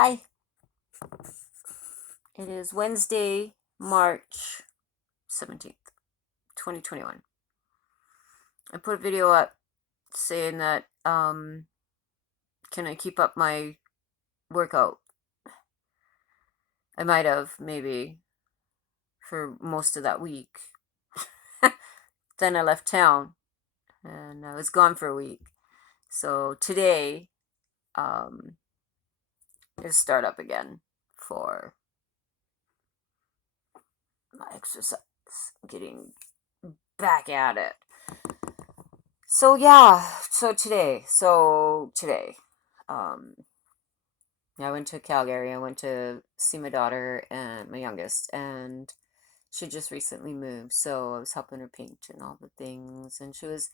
Hi, it is Wednesday, March 17th, 2021. I put a video up saying that, can I keep up my workout? I might have, maybe, for most of that week. Then I left town and I was gone for a week. So today, is start up again for my exercise, getting back at it. So yeah, today, um, I went to Calgary. I went to see my daughter and my youngest, and she just recently moved, so I was helping her paint and all the things, and she was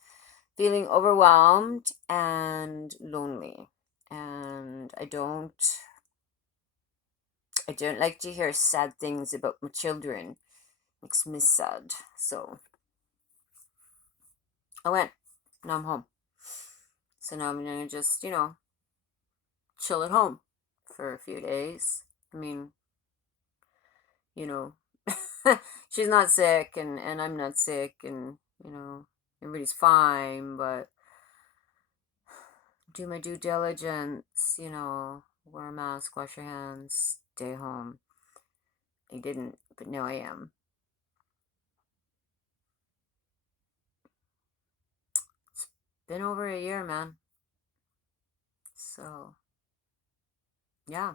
feeling overwhelmed and lonely. And I don't like to hear sad things about my children. Makes me sad. So I went. Now I'm home. So now I'm gonna just, chill at home for a few days. I mean, you know, she's not sick and I'm not sick and, everybody's fine, but do my due diligence, wear a mask, wash your hands, stay home. I didn't, but now I am. It's been over a year, man. So, yeah.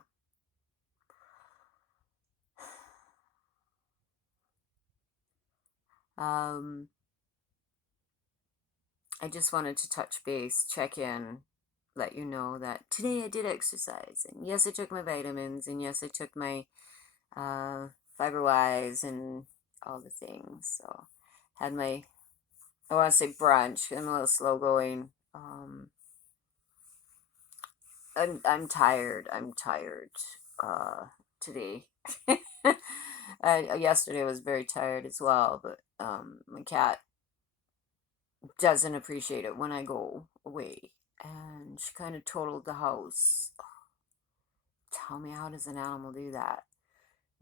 Um, I just wanted to touch base, check in, let you know that today I did exercise. And yes, I took my vitamins. And yes, I took my uh, fiber wise and all the things. So had my, I want to say brunch. I'm a little slow going. I'm tired. I'm tired today. Yesterday I was very tired as well, but my cat doesn't appreciate it when I go away. And she kind of totaled the house. Tell me, how does an animal do that?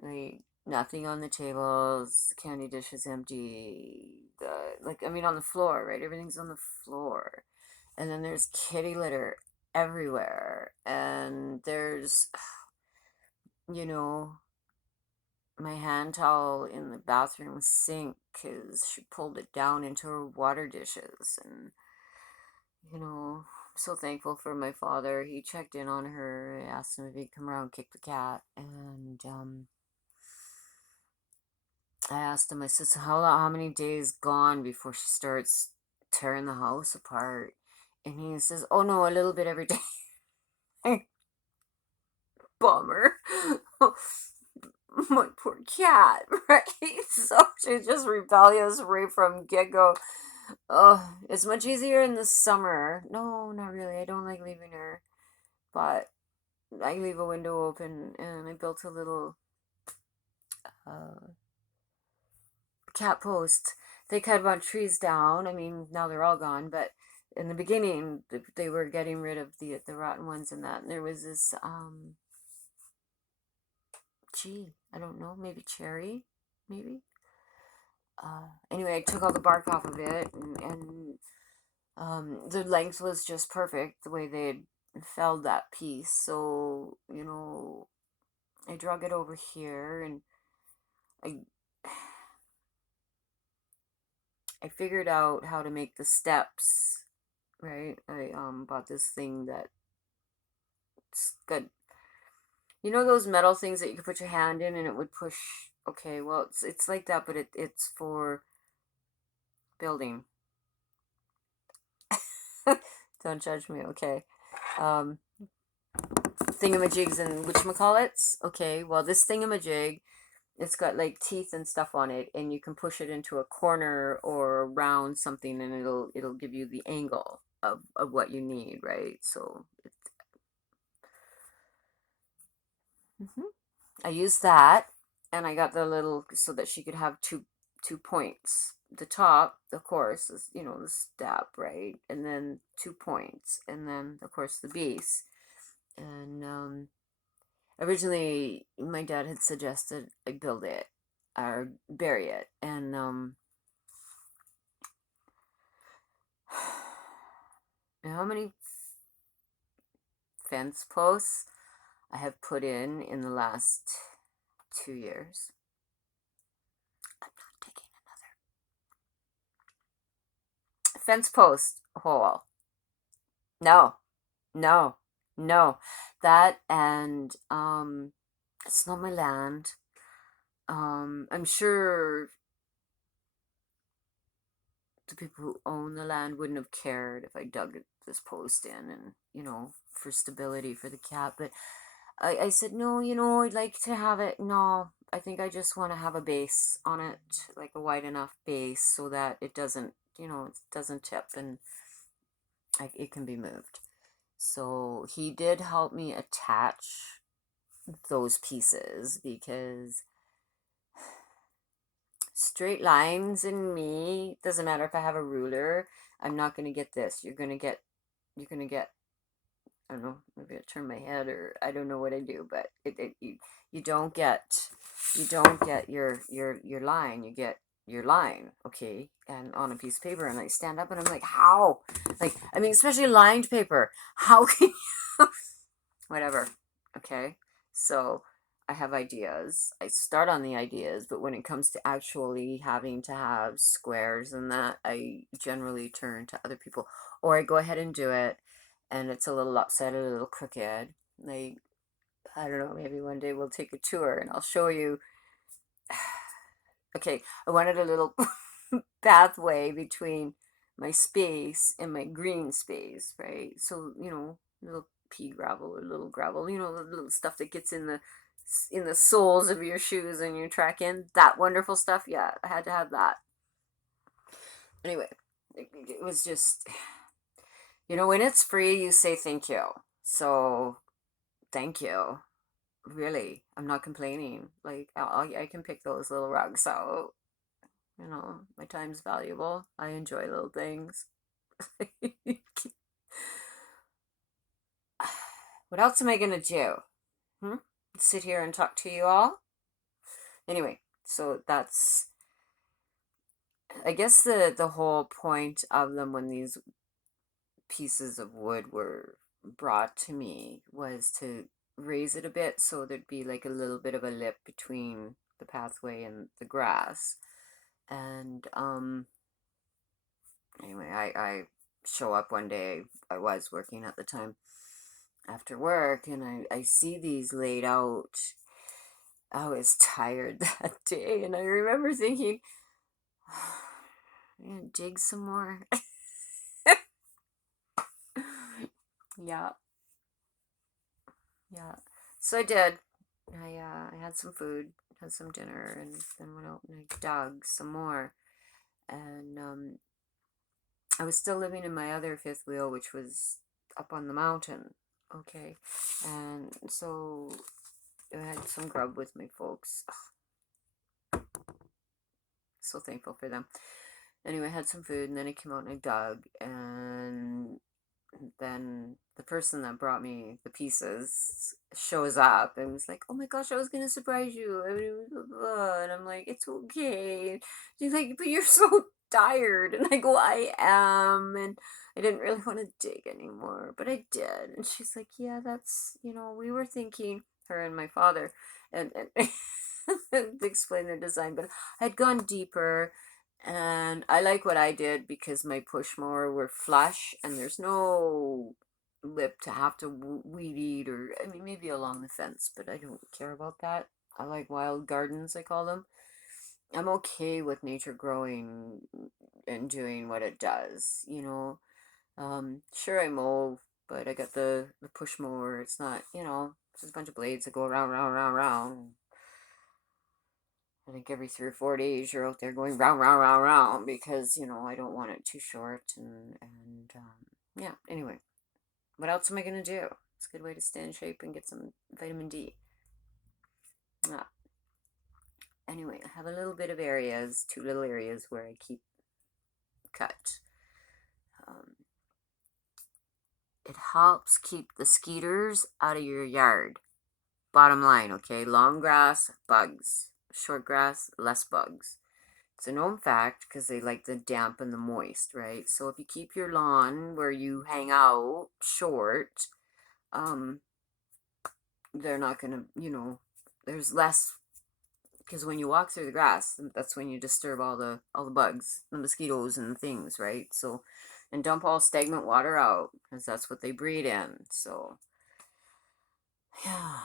Like, nothing on the tables, candy dish is empty. On the floor, right? Everything's on the floor. And then there's kitty litter everywhere. And there's, you know, my hand towel in the bathroom sink because she pulled it down into her water dishes. And, I'm so thankful for my father. He checked in on her, asked him if he'd come around and kick the cat. And, I asked him, I said, so how many days gone before she starts tearing the house apart? And he says, oh no, a little bit every day. Bummer. My poor cat, right? So she's just rebellious right from get go. Oh, it's much easier in the summer. No, not really. I don't like leaving her, but I leave a window open and I built a little uh, cat post. They cut a bunch of trees down. I mean, now they're all gone, but in the beginning, they were getting rid of the rotten ones and that. And there was this, I don't know, maybe cherry, maybe. Anyway, I took all the bark off of it, and the length was just perfect the way they had felled that piece. So, I drug it over here, and I I figured out how to make the steps. Right, I bought this thing that's got, those metal things that you could put your hand in and it would push. Okay, well, it's like that, but it's for building. Don't judge me, okay? Um, Thingamajigs and whatchamacallits. Okay, well, this thingamajig, it's got like teeth and stuff on it, and you can push it into a corner or around something, and it'll give you the angle of what you need, right? So I used that, and I got the little so that she could have two points. The top, of course, is the step, right, and then 2 points, and then of course the base, and Originally, my dad had suggested I build it or bury it, and you know how many fence posts I have put in the last 2 years? I'm not digging another fence post hole. No, no, no. That and it's not my land. I'm sure the people who own the land wouldn't have cared if I dug this post in and, for stability for the cat. But I said, no, I'd like to have it. No, I think I just want to have a base on it, like a wide enough base so that it doesn't, it doesn't tip and it can be moved. So he did help me attach those pieces because straight lines in me doesn't matter if I have a ruler. I'm not going to get this. You're going to get I don't know, maybe I turn my head or I don't know what I do, but you don't get your line. You get your line, okay, and on a piece of paper, and I stand up and I'm like, how? Like, I mean, especially lined paper. How can you? Whatever, okay. So I have ideas. I start on the ideas, but when it comes to actually having to have squares and that, I generally turn to other people, or I go ahead and do it and it's a little upset, a little crooked. Like, I don't know, maybe one day we'll take a tour and I'll show you. Okay, I wanted a little pathway between my space and my green space, right? So, little pea gravel or little gravel, the little stuff that gets in the soles of your shoes and you track in. That wonderful stuff. Yeah, I had to have that. Anyway, it was just, when it's free, you say thank you. So, thank you. Really, I'm not complaining. Like, I can pick those little rugs out. My time's valuable. I enjoy little things. What else am I gonna do? Hmm? Sit here and talk to you all? Anyway, so that's, I guess the whole point of them when these pieces of wood were brought to me was to raise it a bit so there'd be like a little bit of a lip between the pathway and the grass. And anyway, I show up one day. I was working at the time after work, and I see these laid out. I was tired that day, and I remember thinking, I'm gonna dig some more. Yeah, yeah. So I did. I had some food, had some dinner, and then went out and I dug some more. And I was still living in my other fifth wheel, which was up on the mountain. Okay, and so I had some grub with my folks. So thankful for them. Anyway, I had some food, and then I came out and I dug, and then the person that brought me the pieces shows up and was like, "Oh my gosh, I was gonna surprise you." I mean, blah, blah, blah. And I'm like, "It's okay." She's like, "But you're so tired," and I go, "I am," and I didn't really want to dig anymore, but I did. And she's like, "Yeah, that's we were thinking." Her and my father, and explain the design, but I'd gone deeper and I like what I did because my push mower were flush and there's no lip to have to weed eat, or I mean maybe along the fence, but I don't care about that. I like wild gardens, I call them. I'm okay with nature growing and doing what it does. Sure I mow, but I got the push mower. It's not, it's just a bunch of blades that go around, round, round, round. I think every 3 or 4 days you're out there going round, round, round, round because I don't want it too short and yeah. Anyway, what else am I gonna do? It's a good way to stay in shape and get some vitamin D. Yeah. Anyway, I have a little bit of areas, two little areas where I keep cut. Um, it helps keep the skeeters out of your yard. Bottom line, okay? Long grass, bugs. Short grass, less bugs. It's a known fact because they like the damp and the moist, right? So if you keep your lawn where you hang out short, um, they're not gonna, there's less because when you walk through the grass, that's when you disturb all the bugs, the mosquitoes and the things, right? So, and dump all stagnant water out because that's what they breed in. So, yeah,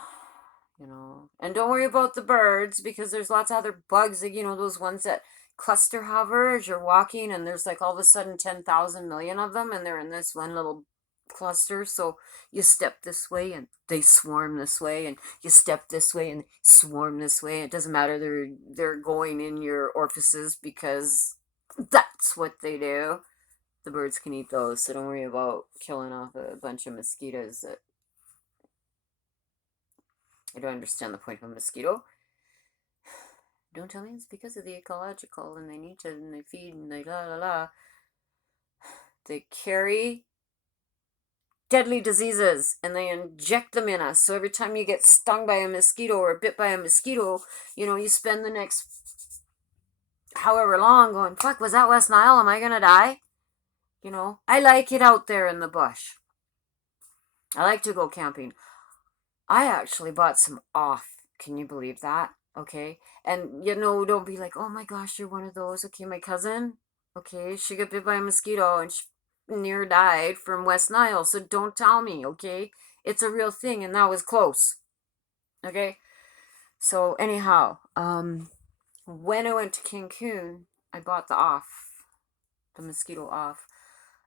and don't worry about the birds because there's lots of other bugs, like, those ones that cluster hover as you're walking, and there's like all of a sudden 10,000 million of them, and they're in this one little cluster. So you step this way and they swarm this way, and you step this way and swarm this way. It doesn't matter, they're going in your orifices because that's what they do. The birds can eat those, so don't worry about killing off a bunch of mosquitoes that I don't understand the point of a mosquito. Don't tell me it's because of the ecological and they need to and they feed and they la la la. They carry deadly diseases and they inject them in us. So every time you get stung by a mosquito or bit by a mosquito, you spend the next however long going, fuck, was that West Nile? Am I gonna die? I like it out there in the bush. I like to go camping. I actually bought some off. Can you believe that? Okay. And don't be like, oh my gosh, you're one of those. Okay, my cousin, okay, she got bit by a mosquito and she near died from West Nile. So don't tell me, okay? It's a real thing and that was close. Okay? So anyhow, when I went to Cancun, I bought the mosquito off.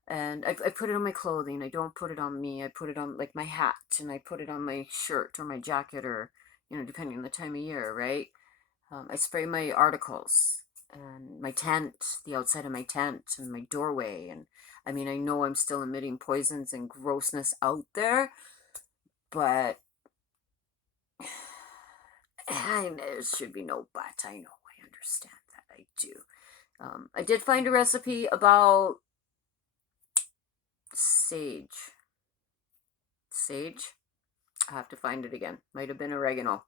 And I put it on my clothing. I don't put it on me. I put it on like my hat and I put it on my shirt or my jacket or, depending on the time of year, right? I spray my articles and my tent, the outside of my tent and my doorway. And I mean, I know I'm still emitting poisons and grossness out there, but there should be no but. I know, I understand that. I do. I did find a recipe about sage. Sage? I have to find it again. Might have been oregano.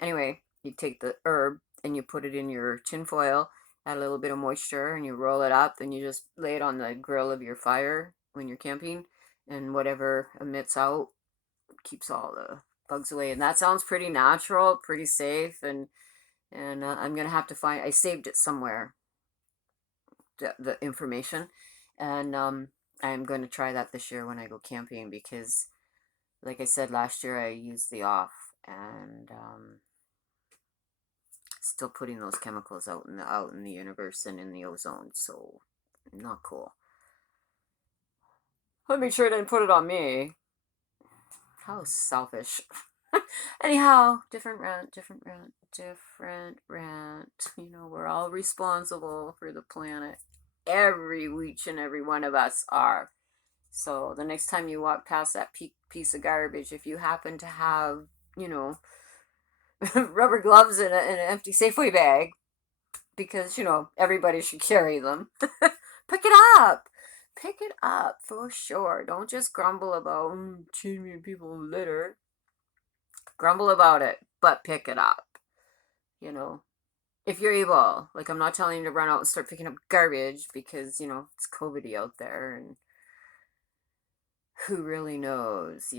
Anyway, you take the herb and you put it in your tin foil, add a little bit of moisture, and you roll it up, and you just lay it on the grill of your fire when you're camping, and whatever emits out keeps all the bugs away. And that sounds pretty natural, pretty safe, and I'm gonna have to find. I saved it somewhere, the information, and I'm going to try that this year when I go camping because, like I said, last year I used the off and still putting those chemicals out in the universe and in the ozone, so not cool. Let me sure I didn't put it on me. How selfish. Anyhow, different rant, different rant, different rant. We're all responsible for the planet. Each and every one of us are. So the next time you walk past that piece of garbage, if you happen to have, you know, rubber gloves in an empty Safeway bag, because, everybody should carry them, pick it up. Pick it up for sure. Don't just grumble about too many people litter. Grumble about it, but pick it up. You know, if you're able. Like, I'm not telling you to run out and start picking up garbage because, it's COVIDy out there and who really knows?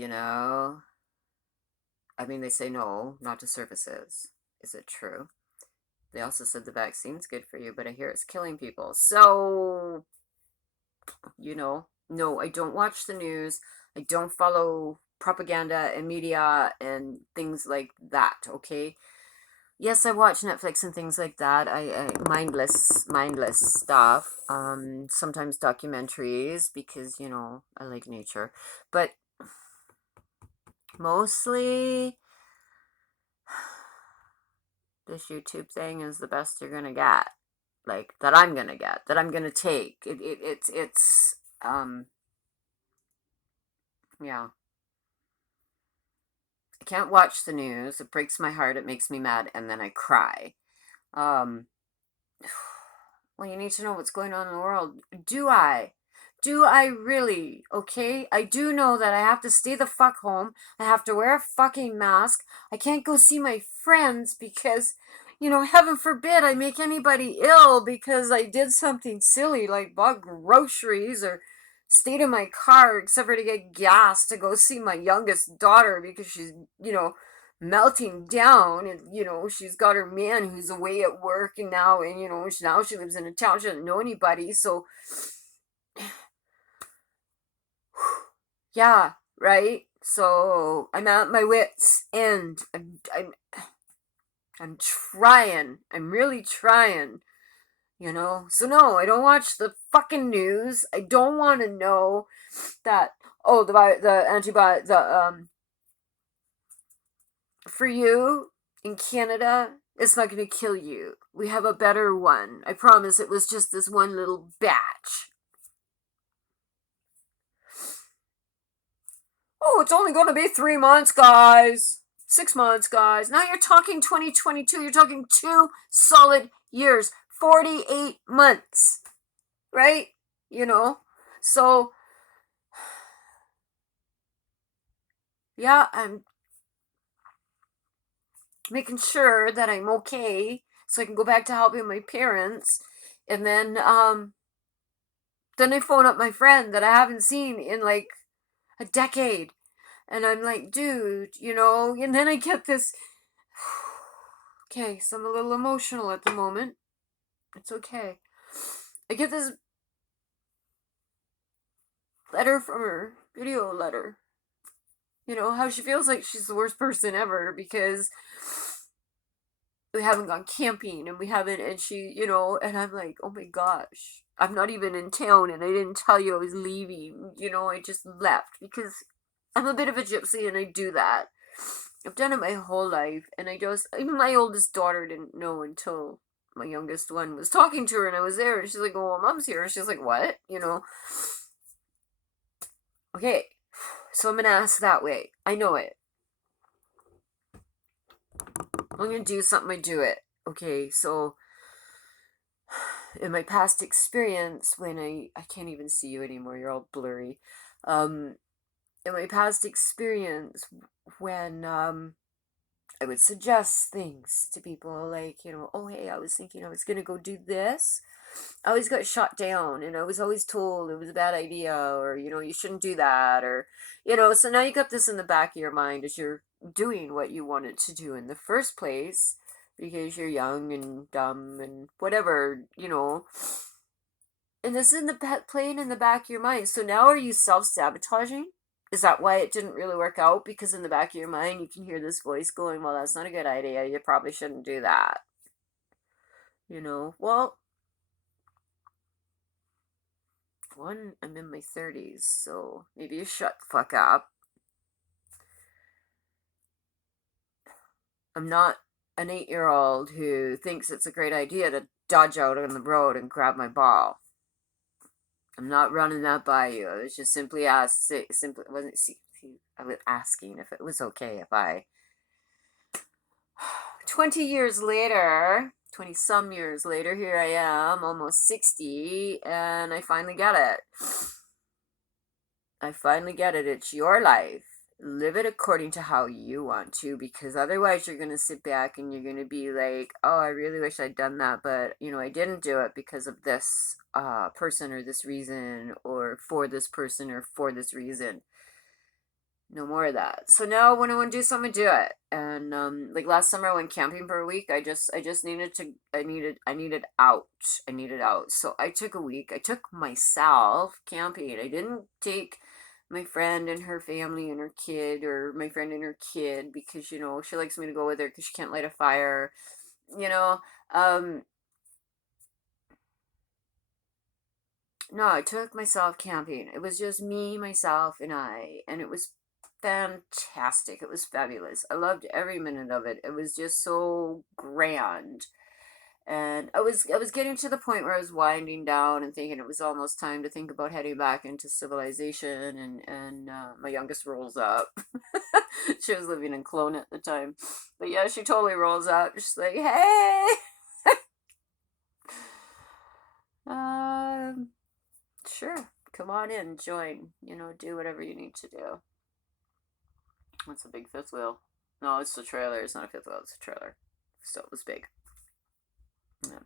I mean, they say no, not to services. Is it true? They also said the vaccine's good for you, but I hear it's killing people. So, no, I don't watch the news. I don't follow propaganda and media and things like that, okay? Yes, I watch Netflix and things like that. I mindless stuff. Sometimes documentaries because, I like nature. But mostly this YouTube thing is the best you're gonna get. Like that I'm gonna get, that I'm gonna take. It's yeah. I can't watch the news. It breaks my heart, it makes me mad, and then I cry. Um well, you need to know what's going on in the world. Do I? Do I really? Okay, I do know that I have to stay the fuck home. I have to wear a fucking mask. I can't go see my friends because, heaven forbid I make anybody ill because I did something silly like bought groceries or stayed in my car except for to get gas to go see my youngest daughter because she's, melting down, and she's got her man who's away at work, and now she lives in a town, she doesn't know anybody, so yeah, right. So I'm at my wits end. I'm trying. I'm really trying. So no, I don't watch the fucking news. I don't want to know that. Oh, the antibiotic, the for you in Canada, it's not going to kill you. We have a better one. I promise. It was just this one little batch. Oh, it's only going to be 3 months, guys. 6 months, guys. Now you're talking 2022. You're talking 2 solid years. 48 months. Right? So, yeah, I'm making sure that I'm okay so I can go back to helping my parents. And then I phone up my friend that I haven't seen in like a decade. And I'm like, dude, and then I get this. Okay, so I'm a little emotional at the moment. It's okay. I get this letter from her, video letter. How she feels like she's the worst person ever because we haven't gone camping and we haven't, and she, and I'm like, oh my gosh, I'm not even in town and I didn't tell you I was leaving. I just left because I'm a bit of a gypsy and I do that. I've done it my whole life, and even my oldest daughter didn't know until my youngest one was talking to her and I was there, and she's like, oh, well, mom's here. And she's like, what? Okay, so I'm gonna ask that way. I know it. I'm gonna do something, I do it. Okay, so in my past experience, when I can't even see you anymore, you're all blurry. In my past experience, when I would suggest things to people like, oh, hey, I was thinking I was going to go do this. I always got shot down, and I was always told it was a bad idea, or, you shouldn't do that, or, so now you got this in the back of your mind as you're doing what you wanted to do in the first place because you're young and dumb and whatever, and this is in the playing in the back of your mind. So now are you self-sabotaging? Is that why it didn't really work out? Because in the back of your mind, you can hear this voice going, well, that's not a good idea. You probably shouldn't do that. Well, one, I'm in my 30s, so maybe you shut the fuck up. I'm not an 8-year-old who thinks it's a great idea to dodge out on the road and grab my ball. I'm not running that by you. I was just simply I was asking if it was okay if 20 years later, 20 some years later, here I am, almost 60, and I finally get it. I finally get it. It's your life. Live it according to how you want to, because otherwise you're going to sit back and you're going to be like, oh, I really wish I'd done that, but, I didn't do it because of this person or this reason, or for this person or for this reason. No more of that. So now when I want to do something, I do it. And like last summer I went camping for a week. I just needed out. I needed out. So I took a week. I took myself camping. I didn't take my friend and her family and her kid, or my friend and her kid, because she likes me to go with her because she can't light a fire. You know, um no, I took myself camping. It was just me, myself, and I, and it was fantastic. It was fabulous. I loved every minute of it. It was just so grand. And I was getting to the point where I was winding down and thinking it was almost time to think about heading back into civilization, and my youngest rolls up. She was living in Kelowna at the time. But yeah, she totally rolls up. She's like, "Hey." um Sure, come on in, join, do whatever you need to do. That's a big fifth wheel. No, it's a trailer. It's not a fifth wheel, it's a trailer. Still, it was big. Yeah.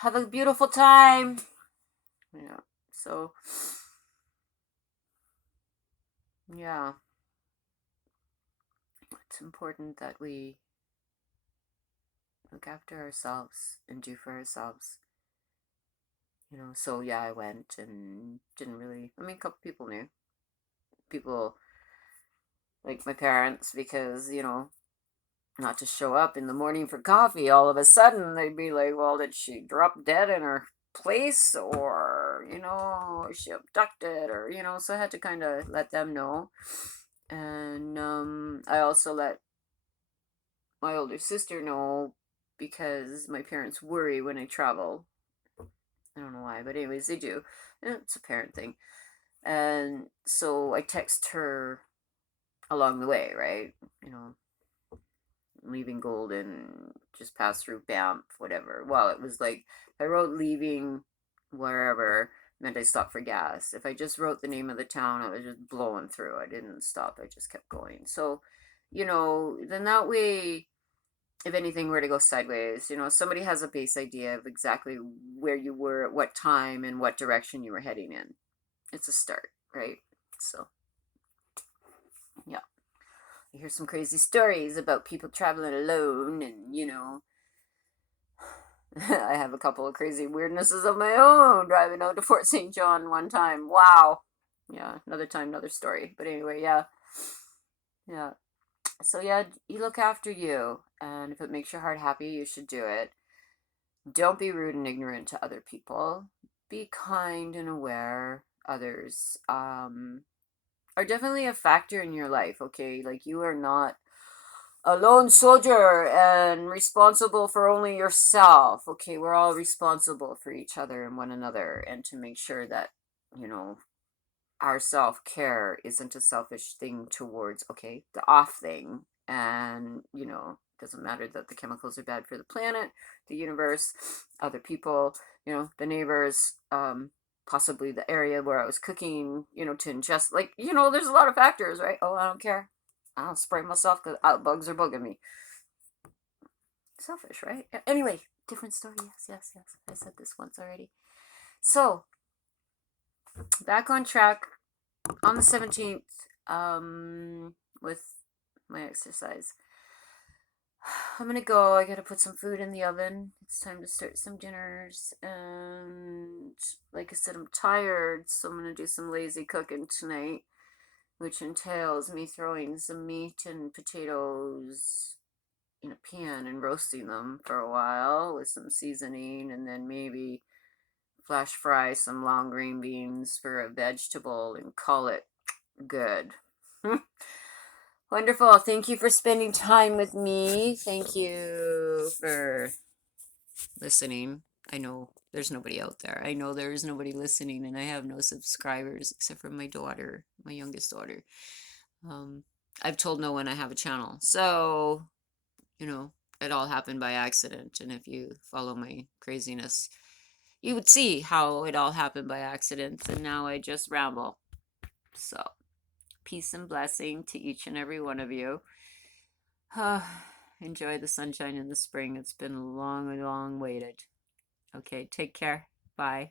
Have a beautiful time. Yeah. So, yeah. It's important that we look after ourselves and do for ourselves. So yeah, I went and didn't really, I mean, a couple people knew. People like my parents, because, not to show up in the morning for coffee, all of a sudden they'd be like, well, did she drop dead in her place, or, is she abducted, or, so I had to kind of let them know. And I also let my older sister know, because my parents worry when I travel. I don't know why, but anyways, they do. It's a parent thing. And so I text her along the way, right? Leaving Golden, just pass through Banff, whatever. Well, it was like, if I wrote leaving wherever, meant I stopped for gas. If I just wrote the name of the town, I was just blowing through. I didn't stop. I just kept going. So, then that way, if anything were to go sideways, somebody has a base idea of exactly where you were at what time and what direction you were heading in. It's a start, right? So, yeah. I hear some crazy stories about people traveling alone, and, I have a couple of crazy weirdnesses of my own driving out to Fort St. John one time. Wow. Yeah, another time, another story. But anyway, yeah. Yeah. So, yeah, you look after you, and if it makes your heart happy, you should do it. Don't be rude and ignorant to other people. Be kind and aware. Others are definitely a factor in your life, okay? Like, you are not a lone soldier and responsible for only yourself. Okay, we're all responsible for each other and one another, and to make sure that, you know, our self care isn't a selfish thing towards, okay, the off thing. And, doesn't matter that the chemicals are bad for the planet, the universe, other people, the neighbors, possibly the area where I was cooking, to ingest, like, there's a lot of factors, right? Oh, I don't care. I'll spray myself because bugs are bugging me. Selfish, right? Anyway, different story. Yes. I said this once already. So, back on track on the 17th, with my exercise. I'm gonna go. I gotta put some food in the oven. It's time to start some dinners. And like I said, I'm tired, so I'm gonna do some lazy cooking tonight, which entails me throwing some meat and potatoes in a pan and roasting them for a while with some seasoning, and then maybe flash fry some long green beans for a vegetable and call it good. Wonderful. Thank you for spending time with me. Thank you for listening. I know there's nobody out there. I know there is nobody listening, and I have no subscribers except for my daughter, my youngest daughter. I've told no one I have a channel. So, it all happened by accident. And if you follow my craziness, you would see how it all happened by accident. And now I just ramble. So, peace and blessing to each and every one of you. Enjoy the sunshine in the spring. It's been long waited. Okay, take care. Bye.